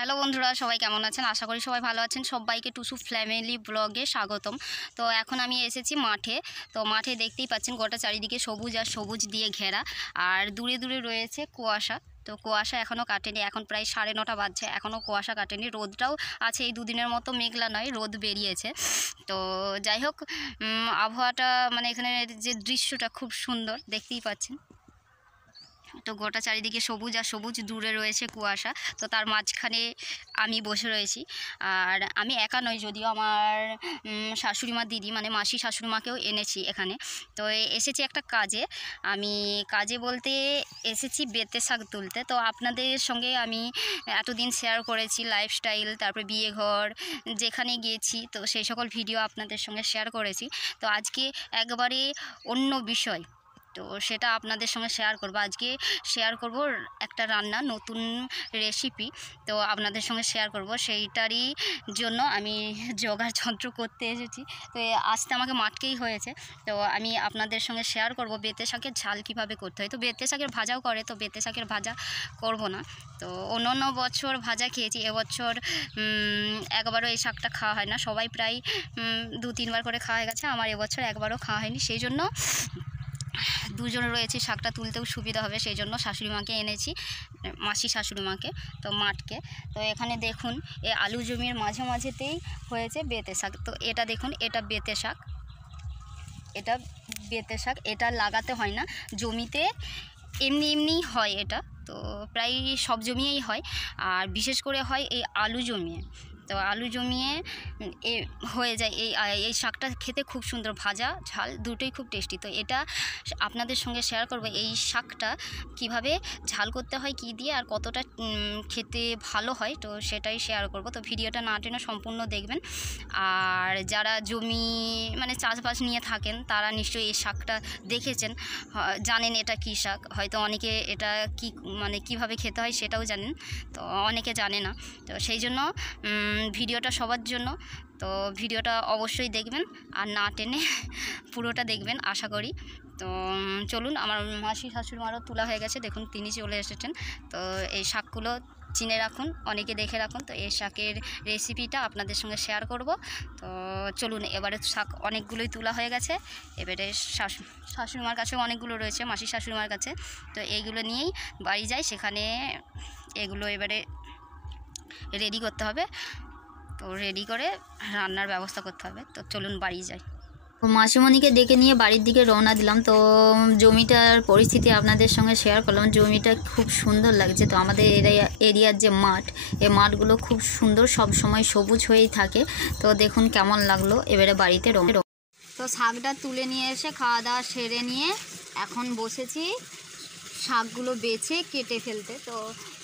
Hello বন্ধুরা, সবাই কেমন আছেন? আশা করি সবাই ভালো আছেন। সবাইকে টুসু ফ্যামিলি ব্লগে স্বাগতম। তো এখন আমি এসেছি মাঠে। তো মাঠে দেখতেই পাচ্ছেন গোটা চারিদিকে সবুজ আর সবুজ দিয়ে ঘেরা, আর দূরে দূরে রয়েছে কুয়াশা। তো কুয়াশা এখনও কাটেনি, এখন প্রায় 9:30 বাজছে, এখনও কুয়াশা কাটেনি। রোদটাও আছে, এই দুদিনের মতো মেঘলা নয়, রোদ বেরিয়েছে। তো যাই হোক, আবহাওয়াটা মানে এখানে যে দৃশ্যটা খুব সুন্দর, দেখতেই পাচ্ছেন। তো গোটা চারিদিকে সবুজ আর সবুজ, দূরে রয়েছে কুয়াশা। তো তার মাঝখানে আমি বসে রয়েছি। আর আমি একা নই, যদিও আমার শাশুড়িমা দিদি মানে মাসি শাশুড়িমাকেও এনেছি এখানে। তো এসেছি একটা কাজে। আমি কাজে বলতে এসেছি বেতে শাক তুলতে। তো আপনাদের সঙ্গে আমি এতদিন শেয়ার করেছি লাইফস্টাইল, তারপরে বিয়ে ঘর যেখানে গিয়েছি, তো সেই সকল ভিডিও আপনাদের সঙ্গে শেয়ার করেছি। তো আজকে একবারে অন্য বিষয়, তো সেটা আপনাদের সঙ্গে শেয়ার করব। আজকে শেয়ার করব একটা রান্না, নতুন রেসিপি। তো আপনাদের সঙ্গে শেয়ার করব, সেইটারই জন্য আমি জোগাড় যন্ত্র করতে এসেছি। তো আসতে আমাকে মাঠকেই হয়েছে। তো আমি আপনাদের সঙ্গে শেয়ার করব বেতে শাকের ঝাল কীভাবে করতে হয়। তো বেতে শাকের ভাজাও করে, তো বেতে শাকের ভাজা করব না। তো অন্য বছর ভাজা খেয়েছি, এবছর একবারও এই শাকটা খাওয়া হয় না। সবাই প্রায় 2-3 বার করে খাওয়া হয়ে গেছে, আমার এবছর একবারও খাওয়া হয়নি। সেই জন্য দুজন রয়েছে, শাকটা তুলতেও সুবিধা হবে, সেই জন্য শাশুড়িমাকে এনেছি, মাসি শাশুড়িমাকে, তো মাঠকে। তো এখানে দেখুন, এই আলু জমির মাঝে মাঝেতেই হয়েছে বেতে শাক। তো এটা দেখুন, এটা বেতে শাক, এটা বেতে শাক। এটা লাগাতে হয় না, জমিতে এমনি হয় এটা। তো প্রায় সব জমিয়েই হয়, আর বিশেষ করে হয় এই আলু জমিয়ে। তো আলু জমিয়ে হয়ে যায় এই শাকটা। খেতে খুব সুন্দর, ভাজা ঝাল দুটোই খুব টেস্টি। তো এটা আপনাদের সঙ্গে শেয়ার করব, এই শাকটা কিভাবে ঝাল করতে হয়, কি দিয়ে, আর কতটা খেতে ভালো হয়, তো সেটাই শেয়ার করব। তো ভিডিওটা না টেনে সম্পূর্ণ দেখবেন। আর যারা জমি মানে চাষবাস নিয়ে থাকেন, তারা নিশ্চয়ই এই শাকটা দেখেছেন, জানেন এটা কী শাক। হয়তো অনেকে এটা কি মানে কিভাবে খেতে হয় সেটাও জানেন, তো অনেকে জানে না। তো সেই জন্য ভিডিওটা সবার জন্য। তো ভিডিওটা অবশ্যই দেখবেন, আর না টেনে পুরোটা দেখবেন আশা করি। তো চলুন, আমার মাসি শাশুড়িমারও তোলা হয়ে গেছে, দেখুন তিনি চলে এসেছেন। তো এই শাকগুলো চিনে রাখুন, অনেকে দেখে রাখুন। তো এই শাকের রেসিপিটা আপনাদের সঙ্গে শেয়ার করব। তো চলুন, এবারে শাক অনেকগুলোই তোলা হয়ে গেছে। এবারে শাশুড়িমার কাছেও অনেকগুলো রয়েছে, মাসি শাশুড়িমার কাছে। তো এইগুলো নিয়েই বাড়ি যাই, সেখানে এগুলো এবারে রেডি করতে হবে। তো রেডি করে রান্নার ব্যবস্থা করতে হবে। তো চলুন বাড়ি যাই। তো মাসিমণিকে ডেকে নিয়ে বাড়ির দিকে রওনা দিলাম। তো জমিটার পরিস্থিতি আপনাদের সঙ্গে শেয়ার করলাম। জমিটা খুব সুন্দর লাগছে। তো আমাদের এরিয়ার যে মাঠ, এই মাঠগুলো খুব সুন্দর, সব সময় সবুজ হয়েই থাকে। তো দেখুন কেমন লাগলো। এবারে বাড়িতে রওনা। তো শাকটা তুলে নিয়ে এসে খাওয়া দাওয়া সেরে নিয়ে এখন বসেছি শাকগুলো বেছে কেটে ফেলতে। তো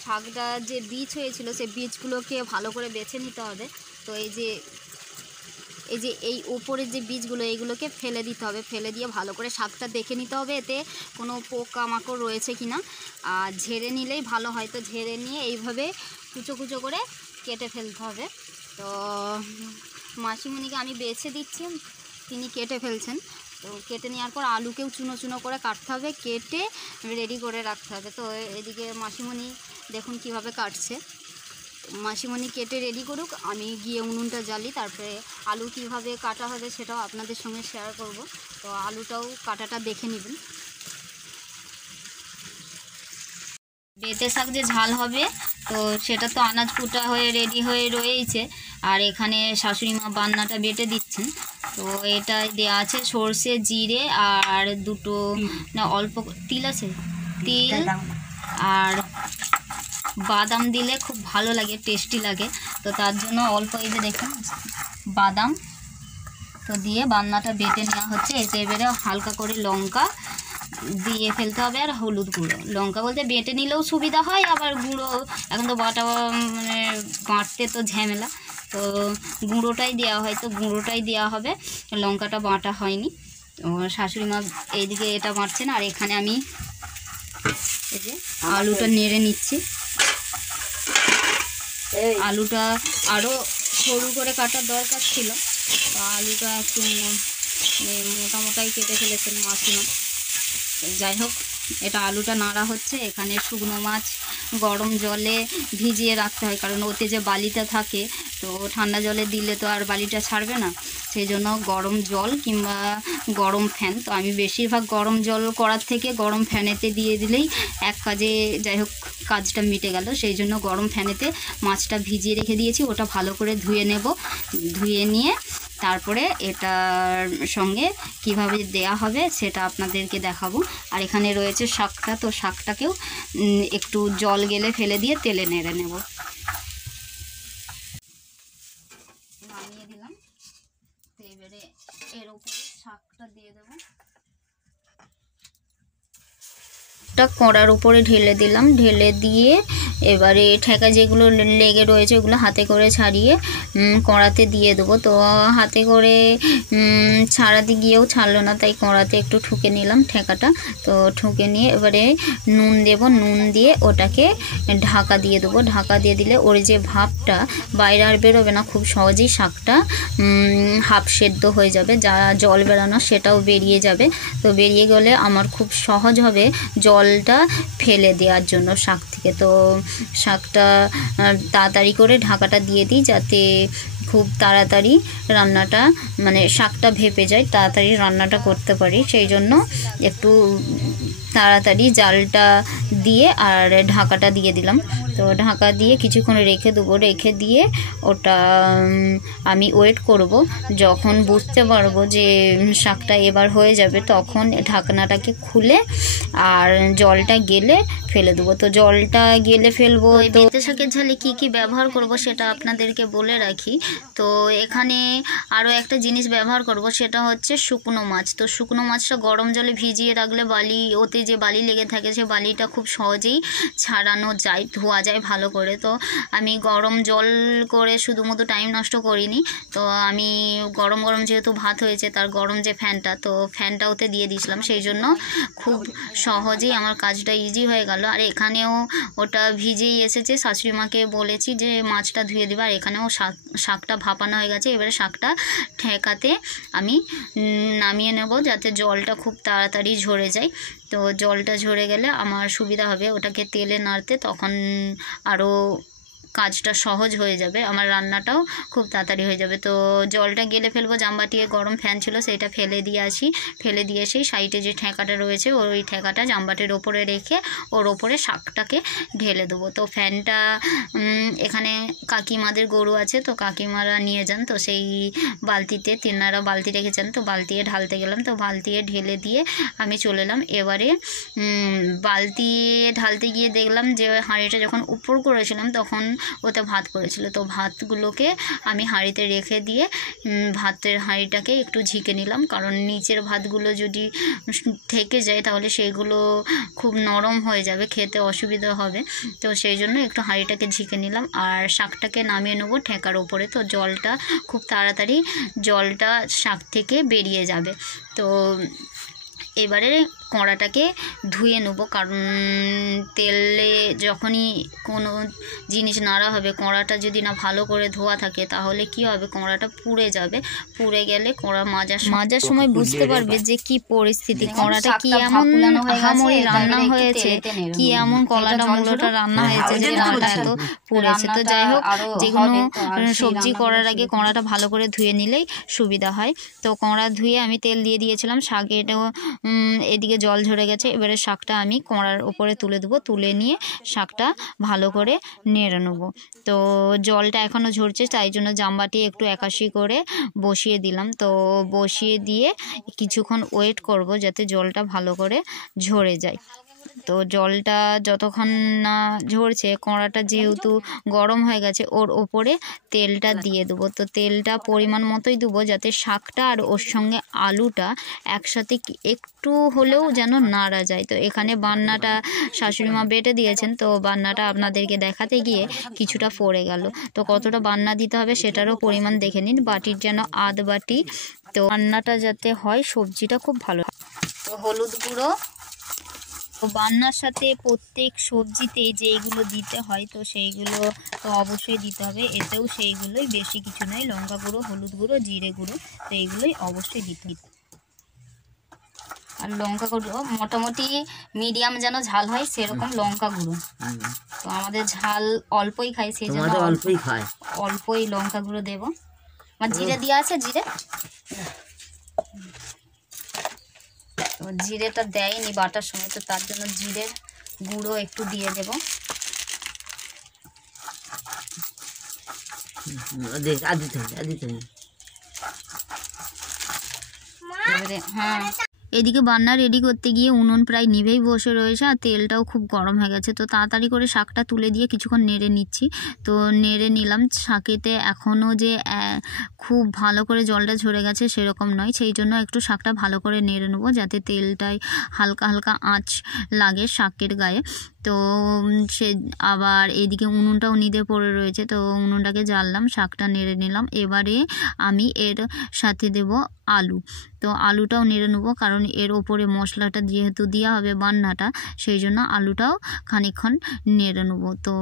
শাকটা যে বীজ হয়েছিল, সেই বীজগুলোকে ভালো করে বেছে নিতে হবে। তো এই উপরের যে বীজগুলো, এইগুলোকে ফেলে দিতে হবে। ফেলে দিয়ে ভালো করে শাকটা দেখে নিতে হবে এতে কোনো পোকামাকড় রয়েছে কি না। আর ঝেড়ে নিলেই ভালো হয়। তো ঝেড়ে নিয়ে এইভাবে কুচো কুচো করে কেটে ফেলতে হবে। তো মাসিমণিকে আমি বেছে দিচ্ছি, তিনি কেটে ফেলছেন। তো কেটে নেওয়ার পর আলুকেও চুনো চুনো করে কাটতে হবে, কেটে রেডি করে রাখতে হবে। তো এদিকে মাসিমণি দেখুন কিভাবে কাটছে। মাসিমণি কেটে রেডি করুক, আমি গিয়ে উনুনটা জ্বালি, তারপরে আলু কিভাবে কাটা হবে সেটাও আপনাদের সঙ্গে শেয়ার করব। তো আলুটাও কাটাটা দেখে নেবেন। বেতে শাক যে ঝাল হবে, তো সেটা তো আনাজ কুটা হয়ে রেডি হয়ে রয়েছে। আর এখানে শাশুড়ি মা বান্নাটা বেটে দিচ্ছেন। তো এটা দেওয়া আছে সর্ষে, জিরে আর দুটো না অল্প তিল আছে, তিল আর বাদাম দিলে খুব ভালো লাগে, টেস্টি লাগে। তো তার জন্য অল্প, এই যে দেখুন বাদাম তো দিয়ে বান্নাটা বেটে নেওয়া হচ্ছে। এতে এবারে হালকা করে লঙ্কা দিয়ে ফেলতে হবে, আর হলুদ গুঁড়ো। লঙ্কা বলতে বেটে নিলেও সুবিধা হয়, আবার গুঁড়ো এখন তো বাটা মানে বাটতে তো ঝামেলা, তো গুঁড়োটাই দেওয়া হয়। তো গুঁড়োটাই দেওয়া হবে, লঙ্কাটা বাটা হয়নি। তো শাশুড়ি মা এইদিকে এটা বাটছেন, আর এখানে আমি এই যে আলুটা নেড়ে নিচ্ছি। আলুটা আরও সরু করে কাটার দরকার ছিল, তো আলুটা একটু মোটামোটাই কেটে ফেলেছেন মাসিমা। যাই হোক, এটা আলুটা নাড়া হচ্ছে। এখানে শুকনো মাছ গরম জলে ভিজিয়ে রাখতে হয়, কারণ ওতে যে বালিটা থাকে তো ঠান্ডা জলে দিলে তো আর বালিটা ছাড়বে না, সেই জন্য গরম জল কিংবা গরম ফ্যান। তো আমি বেশিরভাগ গরম জল করার থেকে গরম ফ্যানেতে দিয়ে দিলেই এক কাজে যাই হোক কাজটা মিটে গেল। সেই জন্য গরম ফ্যানেতে মাছটা ভিজিয়ে রেখে দিয়েছি। ওটা ভালো করে ধুয়ে নেব, ধুয়ে নিয়ে তারপরে এটার সঙ্গে কিভাবে দেয়া হবে সেটা আপনাদেরকে দেখাবো। আর এখানে রয়েছে শাকটা, তো শাকটাকেও একটু জল গেলে ফেলে দিয়ে তেলে নেড়ে নেব। নামিয়ে দিলাম, তো এবারে এর উপরে শাকটা দিয়ে দেবো। কড়ার উপরে ঢেলে দিলাম, ঢেলে দিয়ে এবারে ঠেকা যেগুলো লেগে রয়েছে ওগুলো হাতে করে ছাড়িয়ে কড়াতে দিয়ে দেবো। তো হাতে করে ছাড়াতে গিয়েও ছাড়লো না, তাই কড়াতে একটু ঠুকে নিলাম ঠেকাটা। তো ঠুকে নিয়ে এবারে নুন দেব, নুন দিয়ে ওটাকে ঢাকা দিয়ে দেবো। ঢাকা দিয়ে দিলে ওর যে ভাপটা বাইরে আর বেরোবে না, খুব সহজেই শাকটা হাফ সেদ্ধ হয়ে যাবে, যা জল বেরানো সেটাও বেরিয়ে যাবে। তো বেরিয়ে গেলে আমার খুব সহজ হবে জলটা ফেলে দেওয়ার জন্য শাক থেকে। তো শাকটা তাড়াতাড়ি করে ঢাকাটা দিয়ে দিই, যাতে খুব তাড়াতাড়ি রান্নাটা মানে শাকটা ভেপে যায়, তাড়াতাড়ি রান্নাটা করতে পারি। সেই জন্য একটু তাড়াতাড়ি জালটা দিয়ে আর ঢাকাটা দিয়ে দিলাম। তো ঢাকা দিয়ে কিছুক্ষণ রেখে দেবো, রেখে দিয়ে ওটা আমি ওয়েট করব। যখন বুঝতে পারবো যে শাকটা এবার হয়ে যাবে তখন ঢাকনাটাকে খুলে আর জলটা গেলে ফেলে দেবো। তো জলটা গেলে ফেলবো। তো বেঁতে শাকের ঝালে কি কি ব্যবহার করব সেটা আপনাদেরকে বলে রাখি। তো এখানে আরও একটা জিনিস ব্যবহার করব, সেটা হচ্ছে শুকনো মাছ। তো শুকনো মাছটা গরম জলে ভিজিয়ে রাখলে বালি, ওতে যে বালি লেগে থাকে সে বালিটা খুব সহজেই ছাড়ানো যায়, ধোয়া যায় ভালো করে। তো আমি গরম জল করে শুধুমাত্র টাইম নষ্ট করিনি, তো আমি গরম গরম যেহেতু ভাত হয়েছে তার গরম যে ফ্যানটা, তো ফ্যানটা ওতে দিয়ে দিয়েছিলাম, সেই জন্য খুব সহজেই আমার কাজটা ইজি হয়ে গেল। আর এখানেও ওটা ভিজেই এসেছে, শাশুড়ি মাকে বলেছি যে মাছটা ধুয়ে দেবে। আর এখানেও শাকটা ভাপানো হয়ে গেছে। এবারে শাকটা ঠেকাতে আমি নামিয়ে নেব, যাতে জলটা খুব তাড়াতাড়ি ঝরে যায়। তো জলটা ঝরে গেলে আমার সুবিধা হবে ওটাকে তেলে নাড়তে, তখন আরও কাজটা সহজ হয়ে যাবে, আমার রান্নাটাও খুব তাড়াতাড়ি হয়ে যাবে। তো জলটা গেলে ফেলবো, জামবাটিয়ে গরম ফ্যান ছিল সেইটা ফেলে দিয়ে আসি। ফেলে দিয়ে এসেই সাইডে যে ঠেকাটা রয়েছে ওই ঠেকাটা জামবাটির ওপরে রেখে ওর ওপরে শাকটাকে ঢেলে দেবো। তো ফ্যানটা এখানে কাকিমাদের গরু আছে, তো কাকিমারা নিয়ে যান, তো সেই বালতিতে তিনারা বালতি রেখেছেন, তো বালতিয়ে ঢালতে গেলাম। তো বালতিয়ে ঢেলে দিয়ে আমি চলে এলাম। এবারে বালতি ঢালতে গিয়ে দেখলাম যে হাঁড়িটা যখন উপর করেছিলাম তখন ওতে ভাত পড়েছিল। তো ভাতগুলোকে আমি হাঁড়িতে রেখে দিয়ে ভাতের হাঁড়িটাকে একটু ঝেঁকে নিলাম, কারণ নিচের ভাতগুলো যদি থেকে যায় তাহলে সেগুলো খুব নরম হয়ে যাবে, খেতে অসুবিধা হবে। তো সেই জন্য একটু হাঁড়িটাকে ঝেঁকে নিলাম। আর শাকটাকে নামিয়ে নেবো ঠেকার ওপরে। তো জলটা খুব তাড়াতাড়ি জলটা শাক থেকে বেরিয়ে যাবে। তো এবারে কড়াটাকে ধুয়ে নেবো, কারণ তেলে যখনই কোনো জিনিস নাড়া হবে কড়াটা যদি না ভালো করে ধোয়া থাকে তাহলে কি হবে, কড়াটা পুড়ে যাবে। পুড়ে গেলে কড়া মাজার সময় বুঝতে পারবে যে কি পরিস্থিতি, কড়াটা কি এমন হামামরি রান্না হয়েছে, কি এমন কলাটা মূলটা রান্না হয়েছে যে কড়াটা এত পুড়েছে। তো যাই হোক, যে কোনো সবজি করার আগে কড়াটা ভালো করে ধুয়ে নিলেই সুবিধা হয়। তো কড়া ধুয়ে আমি তেল দিয়ে দিয়েছিলাম, শাকে এটাও এদিকে জল ঝরে গেছে। এবারে শাকটা আমি কড়ার উপরে তুলে দেবো, তুলে নিয়ে শাকটা ভালো করে নেড়ে নেবো। তো জলটা এখনও ঝরছে, তাই জন্য জামবাটি একটু একাশি করে বসিয়ে দিলাম। তো বসিয়ে দিয়ে কিছুক্ষণ ওয়েট করব যাতে জলটা ভালো করে ঝরে যায়। তো জলটা যতক্ষণ না ঝরছে, কড়াটা যেহেতু গরম হয়ে গেছে, ওর ওপরে তেলটা দিয়ে দেবো। তো তেলটা পরিমাণ মতোই দেবো, যাতে শাকটা আর ওর সঙ্গে আলুটা একসাথে একটু হলেও যেন নাড়া যায়। তো এখানে বান্নাটা শাশুড়ি মা বেটে দিয়েছেন, তো বান্নাটা আপনাদেরকে দেখাতে গিয়ে কিছুটা পড়ে গেল। তো কতটা বান্না দিতে হবে সেটারও পরিমাণ দেখে নিন, বাটির যেন আধ বাটি। তো রান্নাটা যাতে হয় সবজিটা খুব ভালো। তো হলুদ গুঁড়ো, তো বান্নার সাথে প্রত্যেক সবজিতে যেইগুলো দিতে হয় তো সেইগুলো তো অবশ্যই দিতে হবে, এতেও সেইগুলোই, বেশি কিছু নয়। লঙ্কা গুঁড়ো, হলুদ গুঁড়ো, জিরে গুঁড়ো, তো এইগুলোই অবশ্যই দিতে হবে। আর লঙ্কা গুঁড়ো মোটামুটি মিডিয়াম যেন ঝাল হয় সেরকম লঙ্কা গুঁড়ো। তো আমাদের ঝাল অল্পই খাই, সেই জন্য অল্পই লঙ্কা গুঁড়ো দেবো। আমার জিরে দেওয়া আছে, জিরে তো জিরেটা দেয়নি বাটার সময়, তো তার জন্য জিরের গুঁড়ো একটু দিয়ে দেবো। হ্যাঁ, এদিকে বান্না রেডি করতে গিয়ে উনুন প্রায় নিভেই বসে রয়েছে আর তেলটাও খুব গরম হয়ে গেছে। তো তাড়াতাড়ি করে শাকটা তুলে দিয়ে কিছুক্ষণ নেড়ে নিচ্ছি। তো নেড়ে নিলাম। শাকেতে এখনও যে খুব ভালো করে জলটা ঝরে গেছে সেরকম নয়, সেই জন্য একটু শাকটা ভালো করে নেড়ে নেবো যাতে তেলটায় হালকা হালকা আঁচ লাগে শাকের গায়ে। তো সে আবার এইদিকে উনুনটাও নিদে পড়ে রয়েছে, তো উনুনটাকে জ্বাললাম, শাকটা নেড়ে নিলাম। এবারে আমি এর সাথে দেব আলু। তো আলুটাও নেড়ে নেবো, কারণ এর ওপরে মশলাটা যেহেতু দেওয়া হবে বান্নাটা, সেই জন্য আলুটাও খানিকক্ষণ নেড়ে নেবো। তো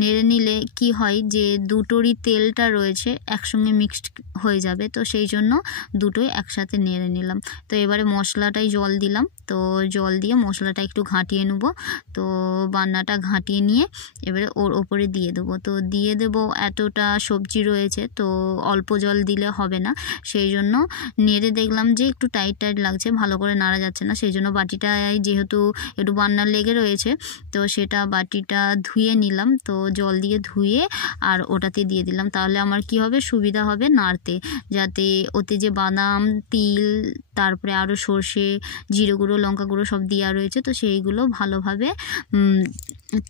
নেড়ে নিলে কি হয় যে দুটোরই তেলটা রয়েছে একসঙ্গে মিক্সড হয়ে যাবে, তো সেই জন্য দুটোই একসাথে নেড়ে নিলাম। তো এবারে মশলাটাই জল দিলাম, তো জল দিয়ে মশলাটা একটু ঘাঁটিয়ে নেব। তো বান্নাটা ঘাঁটিয়ে নিয়ে এবারে ওর ওপরে দিয়ে দেবো। তো দিয়ে দেবো, এতটা সবজি রয়েছে তো অল্প জল দিলে হবে না, সেই জন্য নেড়ে দেখলাম যে একটু টাইট টাইট লাগছে, ভালো করে নাড়া যাচ্ছে না, সেই জন্য বাটিটায় যেহেতু একটু বান্না লেগে রয়েছে তো সেটা বাটিটা ধুয়ে নিলাম। তো জল দিয়ে ধুয়ে আর ওটাতে দিয়ে দিলাম, তাহলে আমার কি হবে, সুবিধা হবে নাড়তে, যাতে ওতে যে বাদাম, তিল, তারপরে আরও সর্ষে, জিরে গুঁড়ো, লঙ্কা গুঁড়ো সব দেওয়া রয়েছে, তো সেইগুলো ভালোভাবে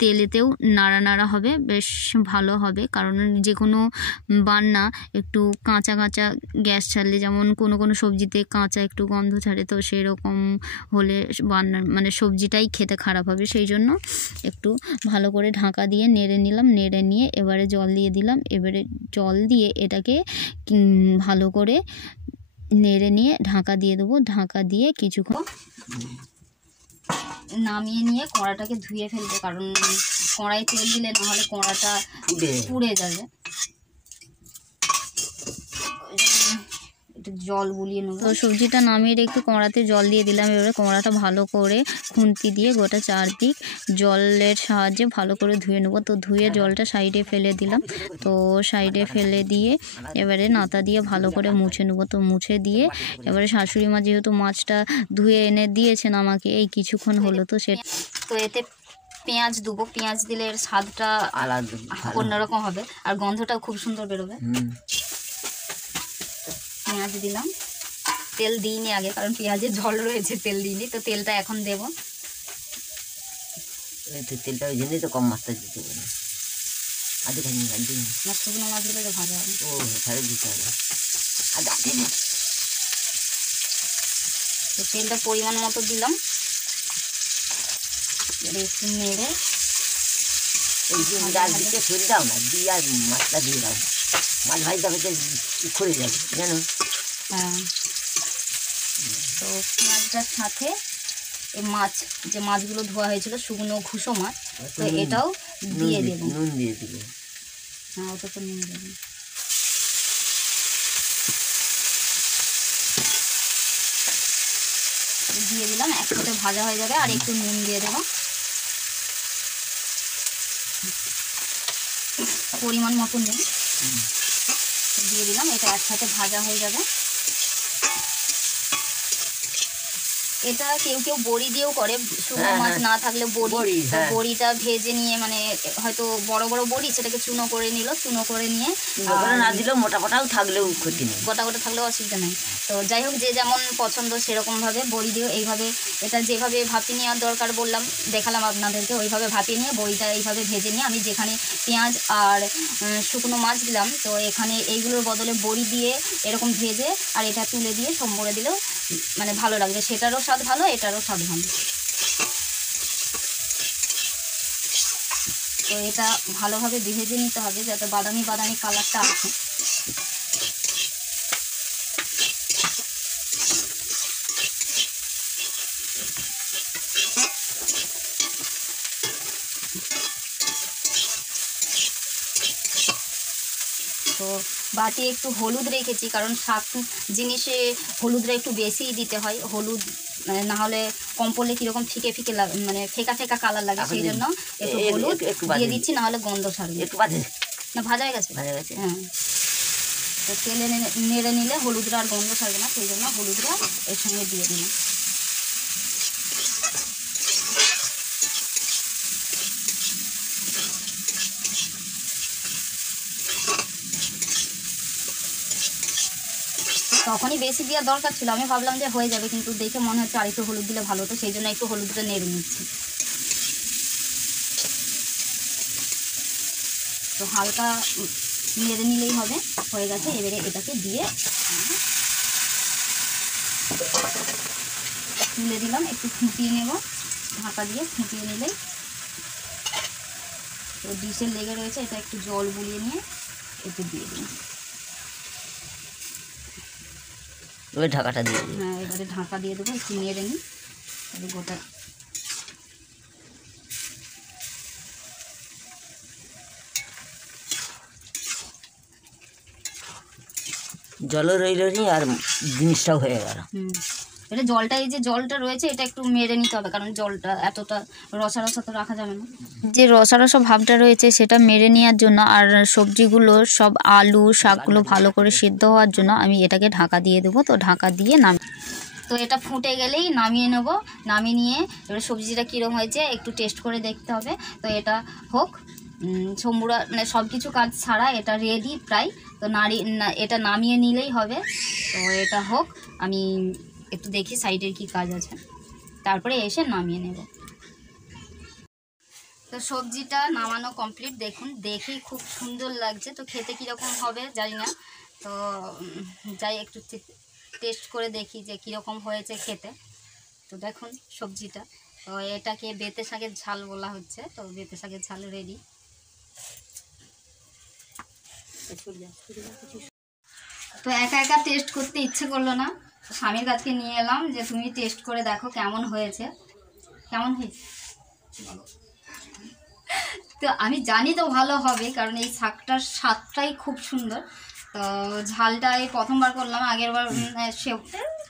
তেলেতেও নাড়া নাড়া হবে, বেশ ভালো হবে। কারণ যে কোনো বান্না একটু কাঁচা কাঁচা গ্যাস ছাড়লে, যেমন কোনো কোনো সবজিতে কাঁচা একটু গন্ধ ছাড়ে, তো সেরকম হলে বান্না মানে সবজিটাই খেতে খারাপ হবে, সেই জন্য একটু ভালো করে ঢাকা দিয়ে নেড়ে নিলাম। নেড়ে নিয়ে এবারে জল দিয়ে দিলাম। এবারে জল দিয়ে এটাকে ভালো করে নেড়ে নিয়ে ঢাকা দিয়ে দেবো। ঢাকা দিয়ে কিছুক্ষণ নামিয়ে নিয়ে কড়াটাকে ধুয়ে ফেলবো, কারণ কড়াই তেল দিলে নাহলে কড়াটা পুড়ে যাবে। একটু জল বুলিয়ে নেবো। তো সবজিটা নামিয়ে রেখে কড়াতে জল দিয়ে দিলাম। এবারে কড়াটা ভালো করে খুন্তি দিয়ে গোটা চারদিক জলের সাহায্যে ভালো করে ধুয়ে নেবো। তো ধুয়ে জলটা সাইডে ফেলে দিলাম। তো সাইডে ফেলে দিয়ে এবারে নাতা দিয়ে ভালো করে মুছে নেবো। তো মুছে দিয়ে এবারে শাশুড়ি মা যেহেতু মাছটা ধুয়ে এনে দিয়েছেন আমাকে এই কিছুক্ষণ হলো, তো এতে পেঁয়াজ দেবো। পেঁয়াজ দিলে এর স্বাদটা আলাদা অন্যরকম হবে আর গন্ধটাও খুব সুন্দর বেরোবে। পেঁয়াজ দিলাম, তেল দিইনি আগে কারণ পেঁয়াজের ঝোল রয়েছে, তেল দিইনি। তো তেলটা এখন দেব। তেলটা ওই জন্যই তো কম মাছটা দিতে হবে, না শুকনো মাছ দিলে তো ভালো হবে। ও তাহলে দিতে হবে। তো তেলটা পরিমাণ মতো দিলাম, একটু নেড়ে ডাল দিতে সরে দাও না, দিয়ে আর মাছটা দিয়ে দাও। মাছ ভাজতে ভাজতে খুলে যাবে জানো। হ্যাঁ, তো পেঁয়াজটার সাথে এই মাছ, যে মাছগুলো ধোয়া হয়েছিল শুকনো ঘুষো মাছ, তো এটাও দিয়ে দেবো। নুন দিয়ে দিলে, হ্যাঁ ওটা তো নুন দেবো। দিয়ে দিলাম, একসাথে ভাজা হয়ে যাবে। আর একটু নুন দিয়ে দেবো পরিমাণ মতো, নুন দিয়ে দিলাম। এটা একসাথে ভাজা হয়ে যাবে। এটা কেউ কেউ বড়ি দিয়েও করে, শুকনো মাছ না থাকলে বড়ি, বড়িটা ভেজে নিয়ে মানে হয়তো বড় বড় বড়ি সেটাকে চুনো করে নিল, চুনো করে নিয়ে না দিলেও মোটা মোটাও থাকলেও ক্ষতি নেই, গোটা গোটা থাকলেও অসুবিধা নেই। তো যাই হোক, যে যেমন পছন্দ সেরকমভাবে বড়ি দিয়েও এইভাবে, এটা যেভাবে ভাপিয়ে নেওয়ার দরকার বললাম, দেখালাম আপনাদেরকে, ওইভাবে ভাপিয়ে নিয়ে বড়িটা এইভাবে ভেজে নিয়ে আমি যেখানে পেঁয়াজ আর শুকনো মাছ দিলাম, তো এখানে এইগুলোর বদলে বড়ি দিয়ে এরকম ভেজে আর এটা তুলে দিয়ে সম্বরে দিলেও মানে ভালো লাগবে, সেটারও স্বাদ ভালো, এটারও স্বাদ ভালো। তো এটা ভালোভাবে ভেজে নিতে হবে যাতে বাদামি বাদামি কালারটা আসে। তো বাটি একটু হলুদ রেখেছি, কারণ শাক জিনিসে হলুদটা একটু বেশিই দিতে হয়। হলুদ না হলে কম পড়লে কীরকম ফিকে ফিকে লাগে, মানে ফেকা ফেকা কালার লাগে, সেই জন্য একটু হলুদ দিয়ে দিচ্ছি, না হলে গন্ধ ছাড়বে। একটু বাজে না ভাজা হয়ে গেছে, হ্যাঁ। তো তেলে নেড়ে নিলে হলুদটা আর গন্ধ ছাড়বে না, সেই জন্য হলুদটা এর সঙ্গে দিয়ে দিলাম। তখনই বেশি দেওয়ার দরকার ছিল, আমি ভাবলাম যে হয়ে যাবে, কিন্তু দেখে মনে হচ্ছে আর একটু হলুদ দিলে ভালো হতো, সেই জন্য একটু হলুদটা নেড়ে নিচ্ছি। তো হালকা নেড়ে নিলেই হবে, হয়ে গেছে। এবারে এটাকে দিয়ে তুলে দিলাম, একটু ফুটিয়ে নেব, ঢাকা দিয়ে ফুটিয়ে নিলেই। তো ডিশের লেগে রয়েছে, এটা একটু জল বুলিয়ে নিয়ে একটু দিয়ে দিলাম। এবার ঢাকাটা দিয়ে দিই। হ্যাঁ, এবারে ঢাকা দিয়ে দেবো, একটু নেড়ে নিই। গোটা জলও রইল আর জিনিসটাও হয়ে গেল। এটা জলটা, এই যে জলটা রয়েছে এটা একটু মেরে নিতে হবে, কারণ জলটা এতটা রসা রসা তো রাখা যাবে না। যে রসা রসা ভাবটা রয়েছে সেটা মেরে নেওয়ার জন্য, আর সবজিগুলো সব আলু শাকগুলো ভালো করে সিদ্ধ হওয়ার জন্য আমি এটাকে ঢাকা দিয়ে দেবো। তো ঢাকা দিয়ে তো এটা ফুটে গেলেই নামিয়ে নেব। নামিয়ে নিয়ে এবার সবজিটা কীরকম হয়েছে একটু টেস্ট করে দেখতে হবে। তো এটা হোক, শম্ভুরা মানে সব কিছু কাজ ছাড়া এটা রেডি প্রায়। তো এটা নামিয়ে নিলেই হবে। তো এটা হোক, আমি একটু দেখি সাইডের কি কাজ আছে, তারপরে এসে নামিয়ে নেব। তো সবজিটা নামানো কমপ্লিট, দেখুন দেখেই খুব সুন্দর লাগছে। তো খেতে কীরকম হবে জানি না, তো যাই একটু টেস্ট করে দেখি যে কীরকম হয়েছে খেতে। তো দেখুন সবজিটা, তো এটাকে বেতে শাকের ঝাল বলা হচ্ছে। তো বেতে শাকের ঝাল রেডি। তো একা একা টেস্ট করতে ইচ্ছে করলো না, স্বামীর কাছকে নিয়ে এলাম যে তুমি টেস্ট করে দেখো কেমন হয়েছে। কেমন হয়েছে? তো আমি জানি তো ভালো হবে, কারণ এই শাকটার স্বাদটাই খুব সুন্দর। তো ঝালটাই প্রথমবার করলাম,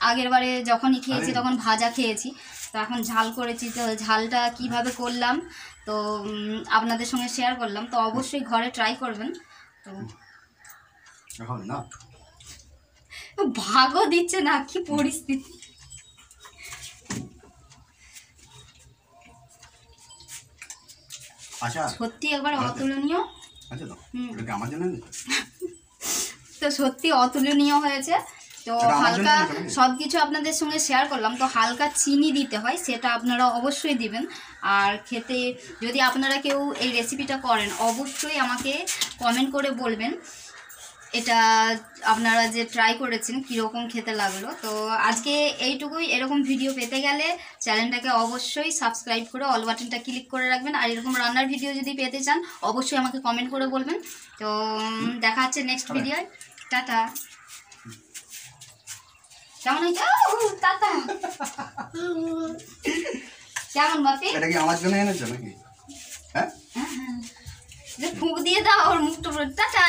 আগেরবারে যখনই খেয়েছি তখন ভাজা খেয়েছি, তো এখন ঝাল করেছি। তো ঝালটা কিভাবে করলাম তো আপনাদের সঙ্গে শেয়ার করলাম। তো অবশ্যই ঘরে ট্রাই করবেন। তো ভাগও দিচ্ছে না, কি পরিস্থিতি। সত্যি একবার অতুলনীয়। তো সত্যি অতুলনীয় হয়েছে। তো হালকা সব কিছু আপনাদের সঙ্গে শেয়ার করলাম। তো হালকা চিনি দিতে হয়, সেটা আপনারা অবশ্যই দিবেন। আর খেতে যদি আপনারা কেউ এই রেসিপিটা করেন অবশ্যই আমাকে কমেন্ট করে বলবেন এটা আপনারা যে ট্রাই করেছেন কীরকম খেতে লাগলো। তো আজকে এইটুকুই। এরকম ভিডিও পেতে গেলে চ্যানেলটাকে অবশ্যই সাবস্ক্রাইব করে অল বাটনটা ক্লিক করে রাখবেন। আর এরকম রান্নার ভিডিও যদি পেতে চান অবশ্যই আমাকে কমেন্ট করে বলবেন। তো দেখা হচ্ছে নেক্সট ভিডিও। টাটা। কেমন হয়েছে? টাটা। কেমন বাপি? এটা কি আমার জন্য এনেছো নাকি? হ্যাঁ, ফুঁক দিয়ে দাও ওর মুখটা। টাটা।